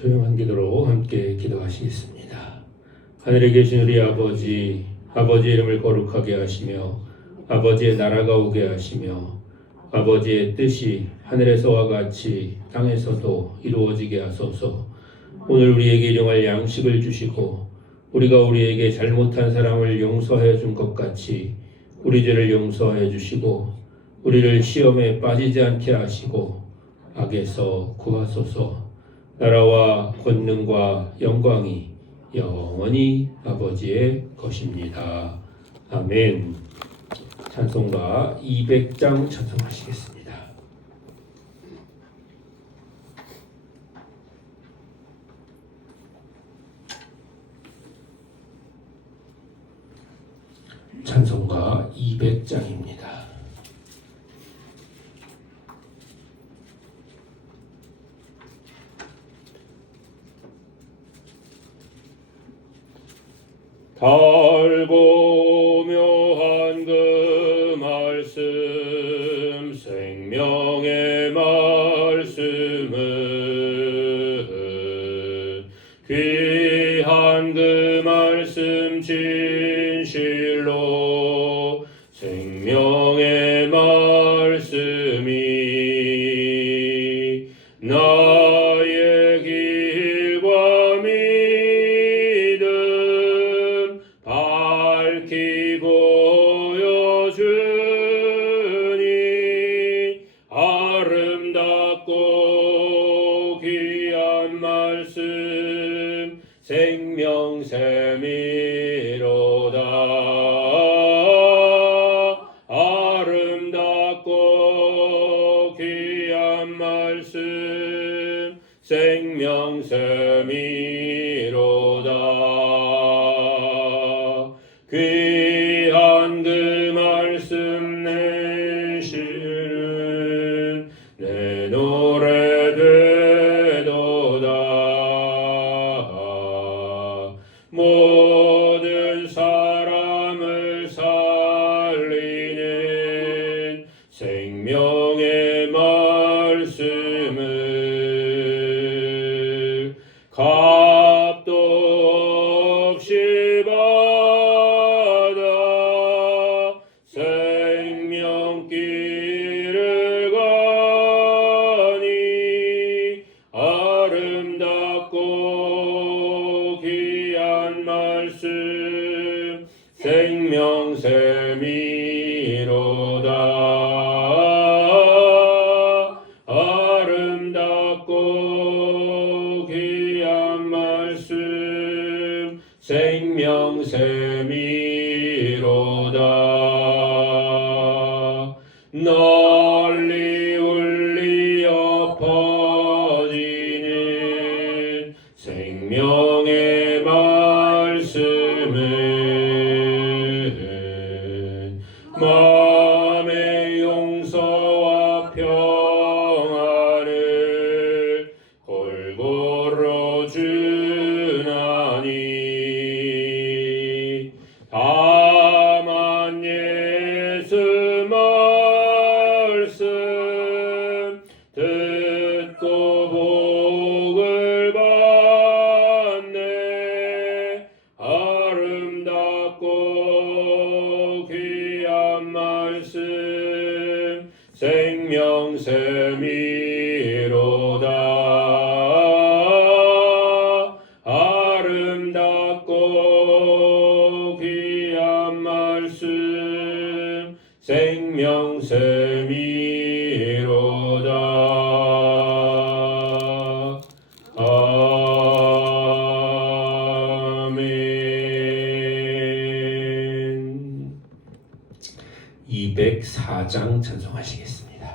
조용한 기도로 함께 기도하시겠습니다. 하늘에 계신 우리 아버지, 아버지의 이름을 거룩하게 하시며 아버지의 나라가 오게 하시며 아버지의 뜻이 하늘에서와 같이 땅에서도 이루어지게 하소서. 오늘 우리에게 일용할 양식을 주시고 우리가 우리에게 잘못한 사람을 용서해 준 것 같이 우리 죄를 용서해 주시고 우리를 시험에 빠지지 않게 하시고 악에서 구하소서. 나라와 권능과 영광이 영원히 아버지의 것입니다. 아멘. 찬송가 200장 찬송하시겠습니다. 찬송가 200장입니다. 달고 묘한 그 말씀, 생명의 말씀은 귀한 그 말씀 진실로 생명의 말씀이 나의 길과 믿음 밝히 보여주니 아름답고 귀한 말씀 생명샘이로다. 아름답고 귀한 말씀 생명샘이로다. 귀한 그 말씀 내 시는 내 노래 되도다. 모든 사람을 살리는 생명의 말씀을 값도 없이 받아 생명길을 가니 아름답고 귀한 말씀 생명샘이로다. 아름답고 귀한 말씀 생명샘이로다. 널리 울리어 퍼지는 생명의 말씀은 마음의 용서와 평안을 골고루 주나니 다만 예수 말씀 듣고 복을 받네. 아름답고 귀한 말씀 생명샘이로다. 아름답고 귀한 말씀 생명샘이로다. 아멘. 204장 찬송하시겠습니다.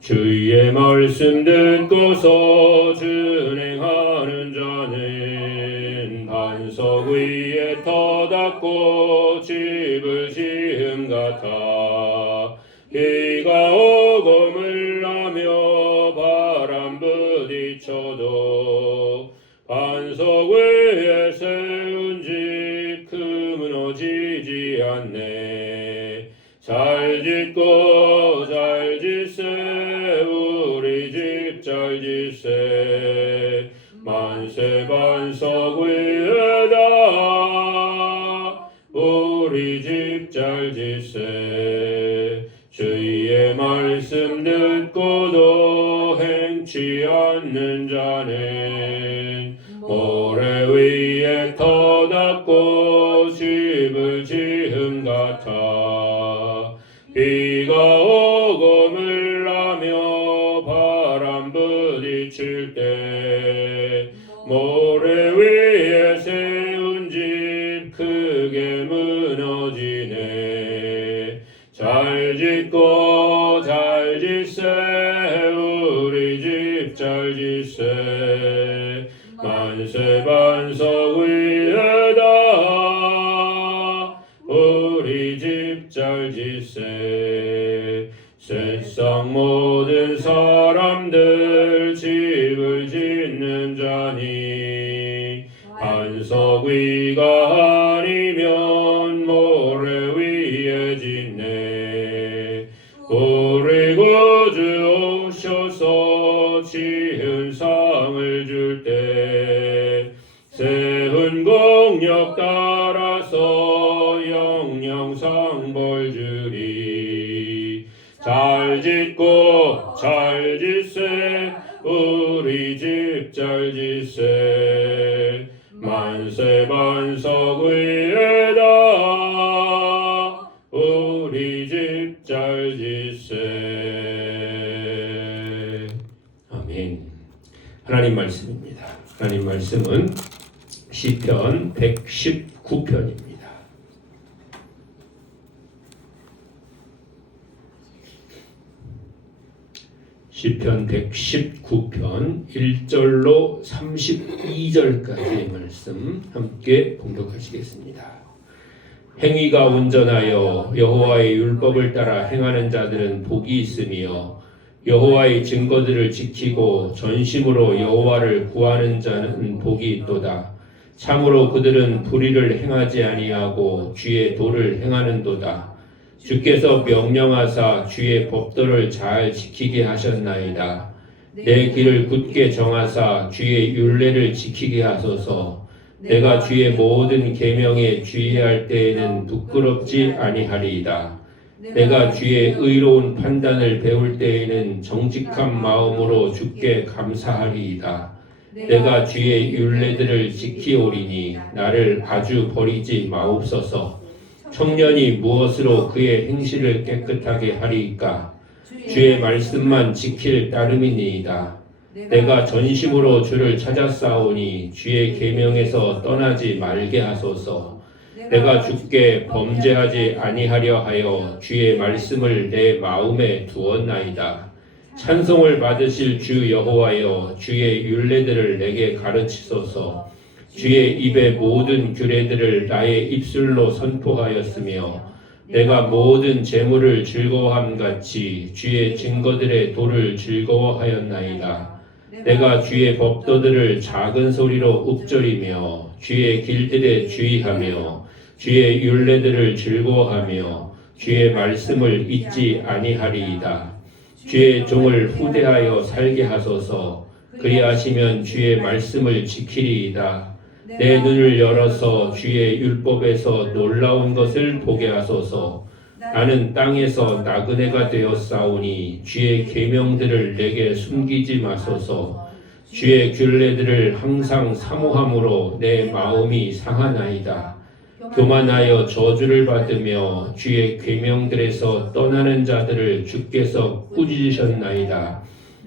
주의 말씀 듣고서 준행하는 자는 반석 위에 터닫고 집을 지음 같아. 비가 오고 물나며 바람 부딪혀도 반석 위에 세운 집 그 무너지지 않네. 잘 짓고 잘 짓세 우리 짓세 만세 반석 위에다 우리 집 잘 짓세 주의 말씀 듣고도 행치 않는 자는 모래 위에 터닫고 집을 지음 같아 비가 오고 물나며 바람 부딪힐 때 모래 위에 세운 집 크게 무너지네 잘 짓고 잘 짓세 우리 집 잘 짓세 만세 반석 위에다 우리 집 잘 짓세 세상 모든 사람들 집을 짓는 자니 반석 위가 아니면 모래 위에 짓네 우리 구주 오셔서 지은 상을 줄 때 세운 공력 따라서 영영상 벌 주리 잘 짓고 잘 짓세 우리 집 잘 짓세 만세 반석 위에다 우리 집 잘 짓세 아멘. 하나님 말씀입니다. 하나님 말씀은 시편 119편입니다. 시편 119편 1절로 32절까지의 말씀 함께 봉독하시겠습니다. 행위가 온전하여 여호와의 율법을 따라 행하는 자들은 복이 있으며 여호와의 증거들을 지키고 전심으로 여호와를 구하는 자는 복이 있도다. 참으로 그들은 불의를 행하지 아니하고 주의 도를 행하는도다. 주께서 명령하사 주의 법도를 잘 지키게 하셨나이다. 내 길을 굳게 정하사 주의 율례를 지키게 하소서. 내가 주의 모든 계명에 주의할 때에는 부끄럽지 아니하리이다. 내가 주의 의로운 판단을 배울 때에는 정직한 마음으로 주께 감사하리이다. 내가 주의 율례들을 지키오리니 나를 아주 버리지 마옵소서. 청년이 무엇으로 그의 행실을 깨끗하게 하리이까? 주의 말씀만 지킬 따름이니이다. 내가 전심으로 주를 찾았사오니 주의 계명에서 떠나지 말게 하소서. 내가 주께 범죄하지 아니하려 하여 주의 말씀을 내 마음에 두었나이다. 찬송을 받으실 주 여호와여 주의 율례들을 내게 가르치소서. 주의 입의 모든 규례들을 나의 입술로 선포하였으며 내가 모든 재물을 즐거워함 같이 주의 증거들의 도를 즐거워하였나이다. 내가 주의 법도들을 작은 소리로 읊조리며 주의 길들에 주의하며 주의 율례들을 즐거워하며 주의 말씀을 잊지 아니하리이다. 주의 종을 후대하여 살게 하소서. 그리하시면 주의 말씀을 지키리이다. 내 눈을 열어서 주의 율법에서 놀라운 것을 보게 하소서. 나는 땅에서 나그네가 되었사오니 주의 계명들을 내게 숨기지 마소서. 주의 규례들을 항상 사모함으로 내 마음이 상하나이다. 교만하여 저주를 받으며 주의 계명들에서 떠나는 자들을 주께서 꾸짖으셨나이다.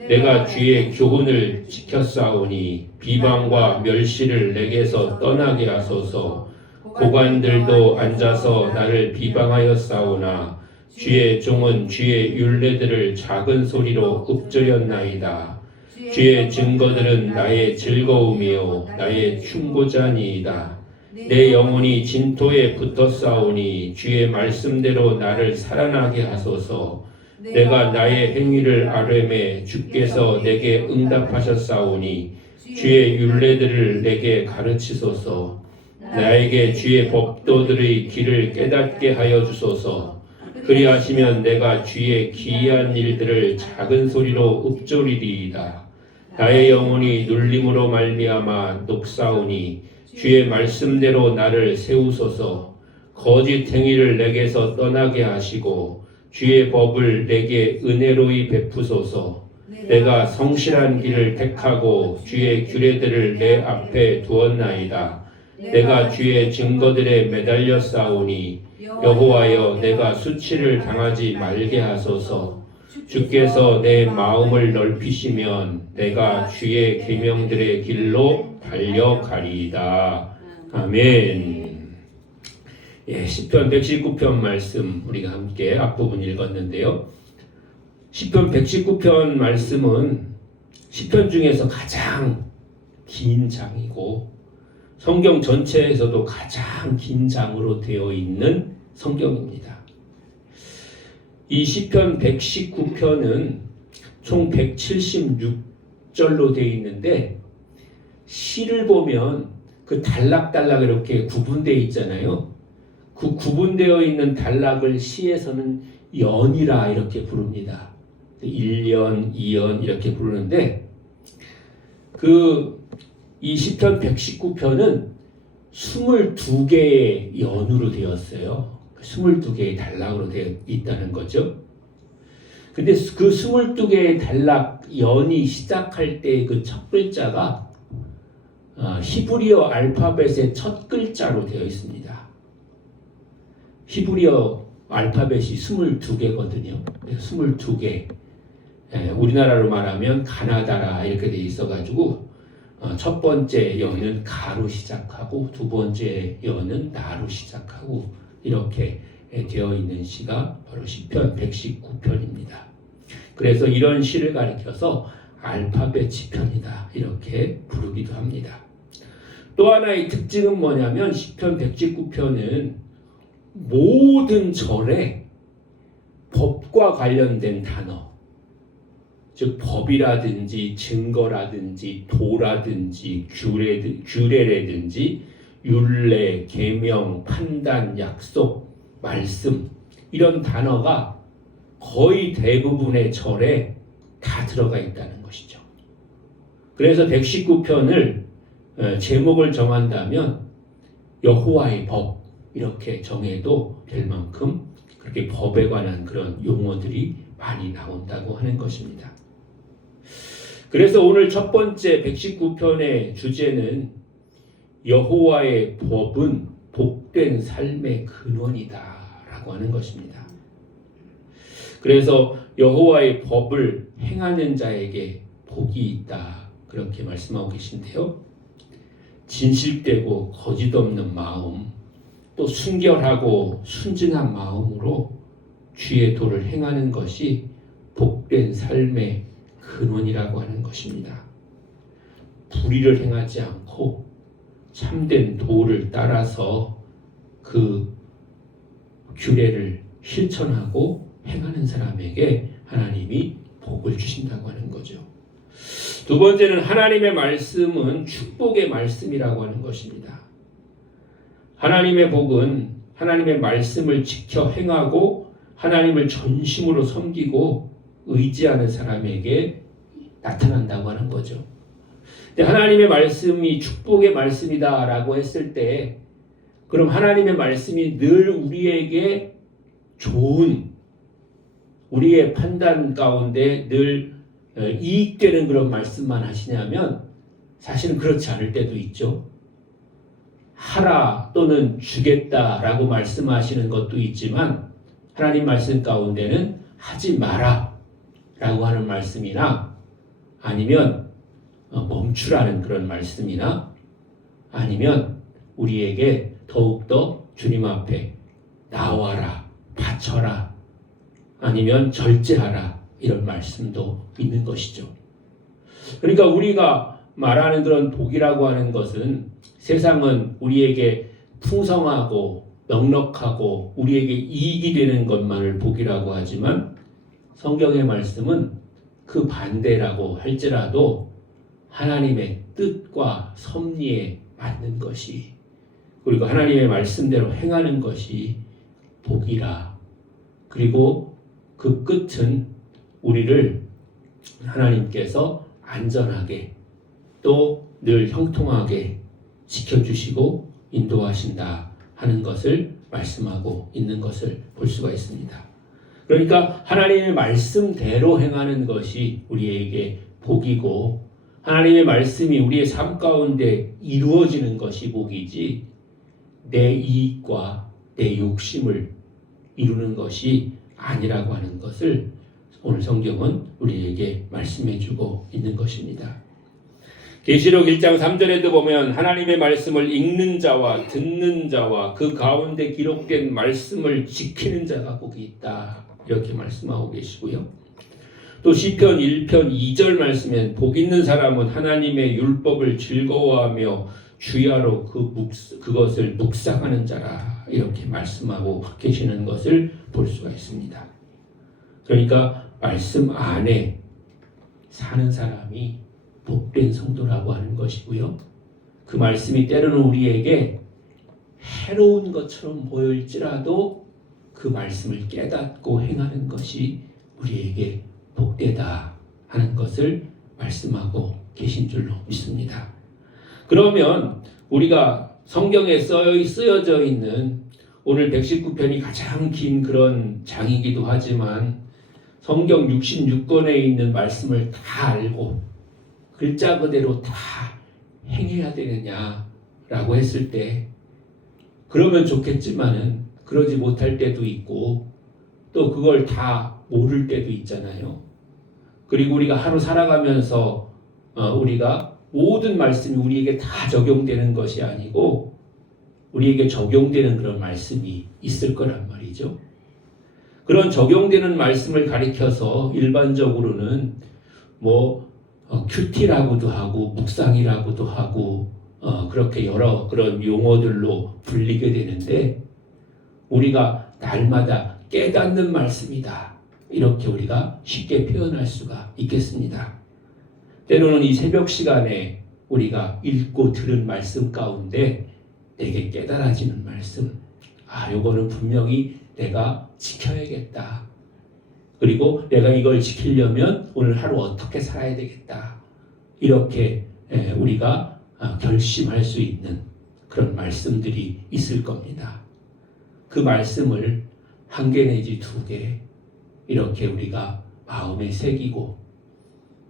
내가 주의 교훈을 지켰사오니 비방과 멸시를 내게서 떠나게 하소서. 고관들도 앉아서 나를 비방하였사오나 주의 종은 주의 율례들을 작은 소리로 읊조렸나이다. 주의 증거들은 나의 즐거움이요 나의 충고자니이다. 내 영혼이 진토에 붙었사오니 주의 말씀대로 나를 살아나게 하소서. 내가 나의 행위를 아뢰매 주께서 내게 응답하셨사오니 주의 율례들을 내게 가르치소서. 나에게 주의 법도들의 길을 깨닫게 하여 주소서. 그리하시면 내가 주의 기이한 일들을 작은 소리로 읊조리리이다. 나의 영혼이 눌림으로 말미암아 녹사오니 주의 말씀대로 나를 세우소서. 거짓 행위를 내게서 떠나게 하시고 주의 법을 내게 은혜로이 베푸소서. 내가 성실한 길을 택하고 주의 규례들을 내 앞에 두었나이다. 내가 주의 증거들에 매달려 싸우니 여호와여 내가 수치를 당하지 말게 하소서. 주께서 내 마음을 넓히시면 내가 주의 계명들의 길로 달려가리이다. 아멘. 예, 시편 119편 말씀 우리가 함께 앞부분 읽었는데요. 시편 119편 말씀은 시편 중에서 가장 긴 장이고 성경 전체에서도 가장 긴 장으로 되어 있는 성경입니다. 이 시편 119편은 총 176절로 되어 있는데 시를 보면 그 단락단락 이렇게 구분되어 있잖아요. 그 구분되어 있는 단락을 시에서는 연이라 이렇게 부릅니다. 1연, 2연 이렇게 부르는데 이 시편 119편은 22개의 연으로 되었어요. 22개의 단락으로 되어 있다는 거죠. 근데 그 22개의 단락 연이 시작할 때 그 첫 글자가 히브리어 알파벳의 첫 글자로 되어 있습니다. 히브리어 알파벳이 22개거든요. 22개. 우리나라로 말하면 가나다라 이렇게 되어 있어가지고 첫 번째 연은 가로 시작하고 두 번째 연은 나로 시작하고 이렇게 되어 있는 시가 바로 시편 119편입니다. 그래서 이런 시를 가리켜서 알파벳 시편이다 이렇게 부르기도 합니다. 또 하나의 특징은 뭐냐면 시편 119편은 모든 절에 법과 관련된 단어, 즉 법이라든지 증거라든지 도라든지 규례라든지 율례, 계명, 판단, 약속, 말씀 이런 단어가 거의 대부분의 절에 다 들어가 있다는 것이죠. 그래서 119편을 제목을 정한다면 여호와의 법 이렇게 정해도 될 만큼 그렇게 법에 관한 그런 용어들이 많이 나온다고 하는 것입니다. 그래서 오늘 첫 번째 119편의 주제는 여호와의 법은 복된 삶의 근원이다 라고 하는 것입니다. 그래서 여호와의 법을 행하는 자에게 복이 있다 그렇게 말씀하고 계신데요. 진실되고 거짓 없는 마음 또 순결하고 순진한 마음으로 주의 도를 행하는 것이 복된 삶의 근원이라고 하는 것입니다. 불의를 행하지 않고 참된 도를 따라서 그 규례를 실천하고 행하는 사람에게 하나님이 복을 주신다고 하는 거죠. 두 번째는 하나님의 말씀은 축복의 말씀이라고 하는 것입니다. 하나님의 복은 하나님의 말씀을 지켜 행하고 하나님을 전심으로 섬기고 의지하는 사람에게 나타난다고 하는 거죠. 근데 하나님의 말씀이 축복의 말씀이다라고 했을 때 그럼 하나님의 말씀이 늘 우리에게 좋은 우리의 판단 가운데 늘 이익되는 그런 말씀만 하시냐면 사실은 그렇지 않을 때도 있죠. 하라 또는 주겠다라고 말씀하시는 것도 있지만 하나님 말씀 가운데는 하지 마라 라고 하는 말씀이나 아니면 멈추라는 그런 말씀이나 아니면 우리에게 더욱더 주님 앞에 나와라, 바쳐라 아니면 절제하라 이런 말씀도 있는 것이죠. 그러니까 우리가 말하는 그런 복이라고 하는 것은 세상은 우리에게 풍성하고 넉넉하고 우리에게 이익이 되는 것만을 복이라고 하지만 성경의 말씀은 그 반대라고 할지라도 하나님의 뜻과 섭리에 맞는 것이 그리고 하나님의 말씀대로 행하는 것이 복이라. 그리고 그 끝은 우리를 하나님께서 안전하게 또 늘 형통하게 지켜주시고 인도하신다 하는 것을 말씀하고 있는 것을 볼 수가 있습니다. 그러니까 하나님의 말씀대로 행하는 것이 우리에게 복이고 하나님의 말씀이 우리의 삶 가운데 이루어지는 것이 복이지 내 이익과 내 욕심을 이루는 것이 아니라고 하는 것을 오늘 성경은 우리에게 말씀해주고 있는 것입니다. 계시록 1장 3절에도 보면 하나님의 말씀을 읽는 자와 듣는 자와 그 가운데 기록된 말씀을 지키는 자가 복이 있다 이렇게 말씀하고 계시고요. 또 시편 1편 2절 말씀엔 복 있는 사람은 하나님의 율법을 즐거워하며 주야로 그것을 묵상하는 자라 이렇게 말씀하고 계시는 것을 볼 수가 있습니다. 그러니까 말씀 안에 사는 사람이 복된 성도라고 하는 것이고요. 그 말씀이 때로는 우리에게 해로운 것처럼 보일지라도 그 말씀을 깨닫고 행하는 것이 우리에게 복되다 하는 것을 말씀하고 계신 줄로 믿습니다. 그러면 우리가 성경에 쓰여져 있는 오늘 119편이 가장 긴 그런 장이기도 하지만 성경 66권에 있는 말씀을 다 알고 글자 그대로 다 행해야 되느냐라고 했을 때 그러면 좋겠지만은 그러지 못할 때도 있고 또 그걸 다 모를 때도 있잖아요. 그리고 우리가 하루 살아가면서 우리가 모든 말씀이 우리에게 다 적용되는 것이 아니고 우리에게 적용되는 그런 말씀이 있을 거란 말이죠. 그런 적용되는 말씀을 가리켜서 일반적으로는 큐티라고도 하고 묵상이라고도 하고 그렇게 여러 그런 용어들로 불리게 되는데 우리가 날마다 깨닫는 말씀이다 이렇게 우리가 쉽게 표현할 수가 있겠습니다. 때로는 이 새벽 시간에 우리가 읽고 들은 말씀 가운데 내게 깨달아지는 말씀 요거는 분명히 내가 지켜야겠다. 그리고 내가 이걸 지키려면 오늘 하루 어떻게 살아야 되겠다. 이렇게 우리가 결심할 수 있는 그런 말씀들이 있을 겁니다. 그 말씀을 한 개 내지 두 개 이렇게 우리가 마음에 새기고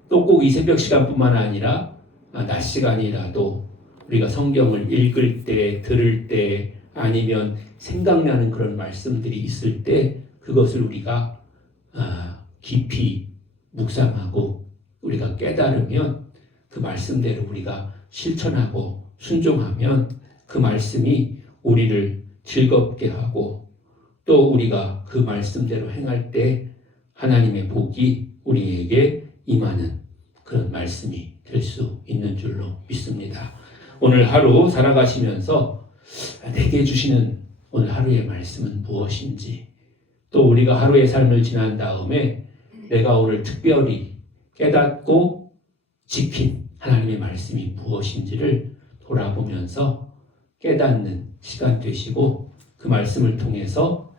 또 꼭 이 새벽 시간뿐만 아니라 낮 시간이라도 우리가 성경을 읽을 때, 들을 때 아니면 생각나는 그런 말씀들이 있을 때 그것을 우리가 깊이 묵상하고 우리가 깨달으면 그 말씀대로 우리가 실천하고 순종하면 그 말씀이 우리를 즐겁게 하고 또 우리가 그 말씀대로 행할 때 하나님의 복이 우리에게 임하는 그런 말씀이 될 수 있는 줄로 믿습니다. 오늘 하루 살아가시면서 내게 주시는 오늘 하루의 말씀은 무엇인지 또 우리가 하루의 삶을 지난 다음에 내가 오늘 특별히 깨닫고 지킨 하나님의 말씀이 무엇인지를 돌아보면서 깨닫는 시간 되시고 그 말씀을 통해서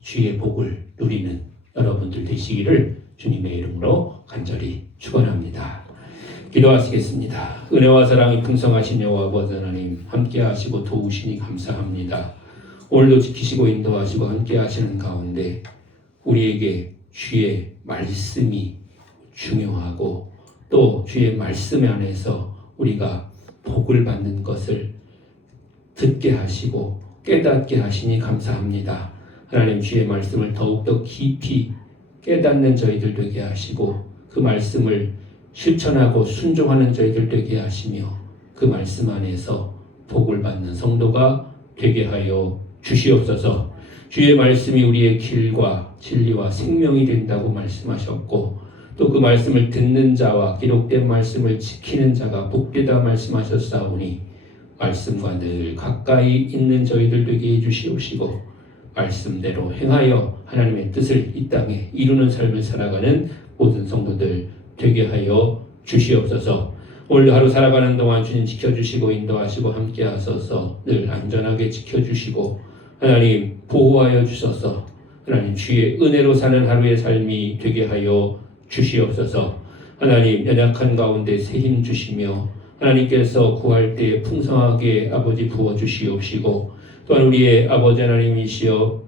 주의 복을 누리는 여러분들 되시기를 주님의 이름으로 간절히 축원합니다. 기도하시겠습니다. 은혜와 사랑이 풍성하신 여호와 아버지 하나님 함께 하시고 도우시니 감사합니다. 오늘도 지키시고 인도하시고 함께 하시는 가운데 우리에게 주의 말씀이 중요하고 또 주의 말씀 안에서 우리가 복을 받는 것을 듣게 하시고 깨닫게 하시니 감사합니다. 하나님 주의 말씀을 더욱더 깊이 깨닫는 저희들 되게 하시고 그 말씀을 실천하고 순종하는 저희들 되게 하시며 그 말씀 안에서 복을 받는 성도가 되게 하여 주시옵소서. 주의 말씀이 우리의 길과 진리와 생명이 된다고 말씀하셨고 또 그 말씀을 듣는 자와 기록된 말씀을 지키는 자가 복되다 말씀하셨사오니 말씀과 늘 가까이 있는 저희들 되게 해주시옵시고 말씀대로 행하여 하나님의 뜻을 이 땅에 이루는 삶을 살아가는 모든 성도들 되게 하여 주시옵소서. 오늘 하루 살아가는 동안 주님 지켜주시고 인도하시고 함께 하소서. 늘 안전하게 지켜주시고 하나님 보호하여 주소서. 하나님 주의 은혜로 사는 하루의 삶이 되게 하여 주시옵소서. 하나님 연약한 가운데 새 힘 주시며 하나님께서 구할 때 풍성하게 아버지 부어주시옵시고 또한 우리의 아버지 하나님이시여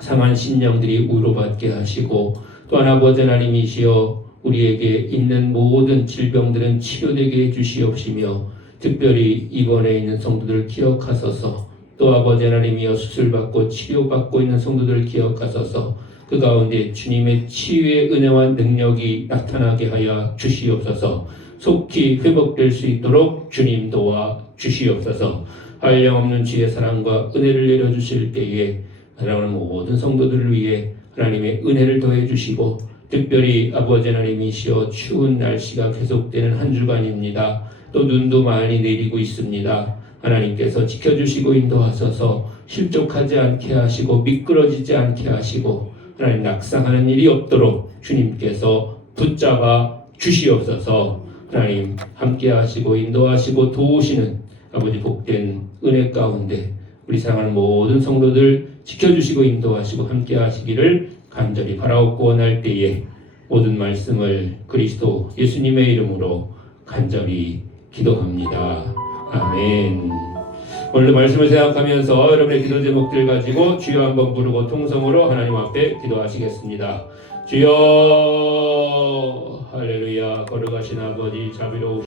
상한 심령들이 위로받게 하시고 또한 아버지 하나님이시여 우리에게 있는 모든 질병들은 치료되게 해주시옵시며 특별히 입원해 있는 성도들 기억하소서 또 아버지 하나님이여 수술받고 치료받고 있는 성도들 기억하소서 그 가운데 주님의 치유의 은혜와 능력이 나타나게 하여 주시옵소서 속히 회복될 수 있도록 주님 도와 주시옵소서 한량없는 주의 사랑과 은혜를 내려주실 때에 사랑하는 모든 성도들을 위해 하나님의 은혜를 더해 주시고 특별히 아버지 하나님이시여 추운 날씨가 계속되는 한 주간입니다. 또 눈도 많이 내리고 있습니다. 하나님께서 지켜주시고 인도하셔서 실족하지 않게 하시고 미끄러지지 않게 하시고 하나님 낙상하는 일이 없도록 주님께서 붙잡아 주시옵소서. 하나님 함께 하시고 인도하시고 도우시는 아버지 복된 은혜 가운데 우리 사랑하는 모든 성도들 지켜주시고 인도하시고 함께 하시기를 간절히 바라옵고 원할 때에 모든 말씀을 그리스도 예수님의 이름으로 간절히 기도합니다. 아멘. 오늘도 말씀을 생각하면서 여러분의 기도 제목들 가지고 주여 한번 부르고 통성으로 하나님 앞에 기도하시겠습니다. 주여 할렐루야. 걸어가신 아버지 자비로우시옵소서.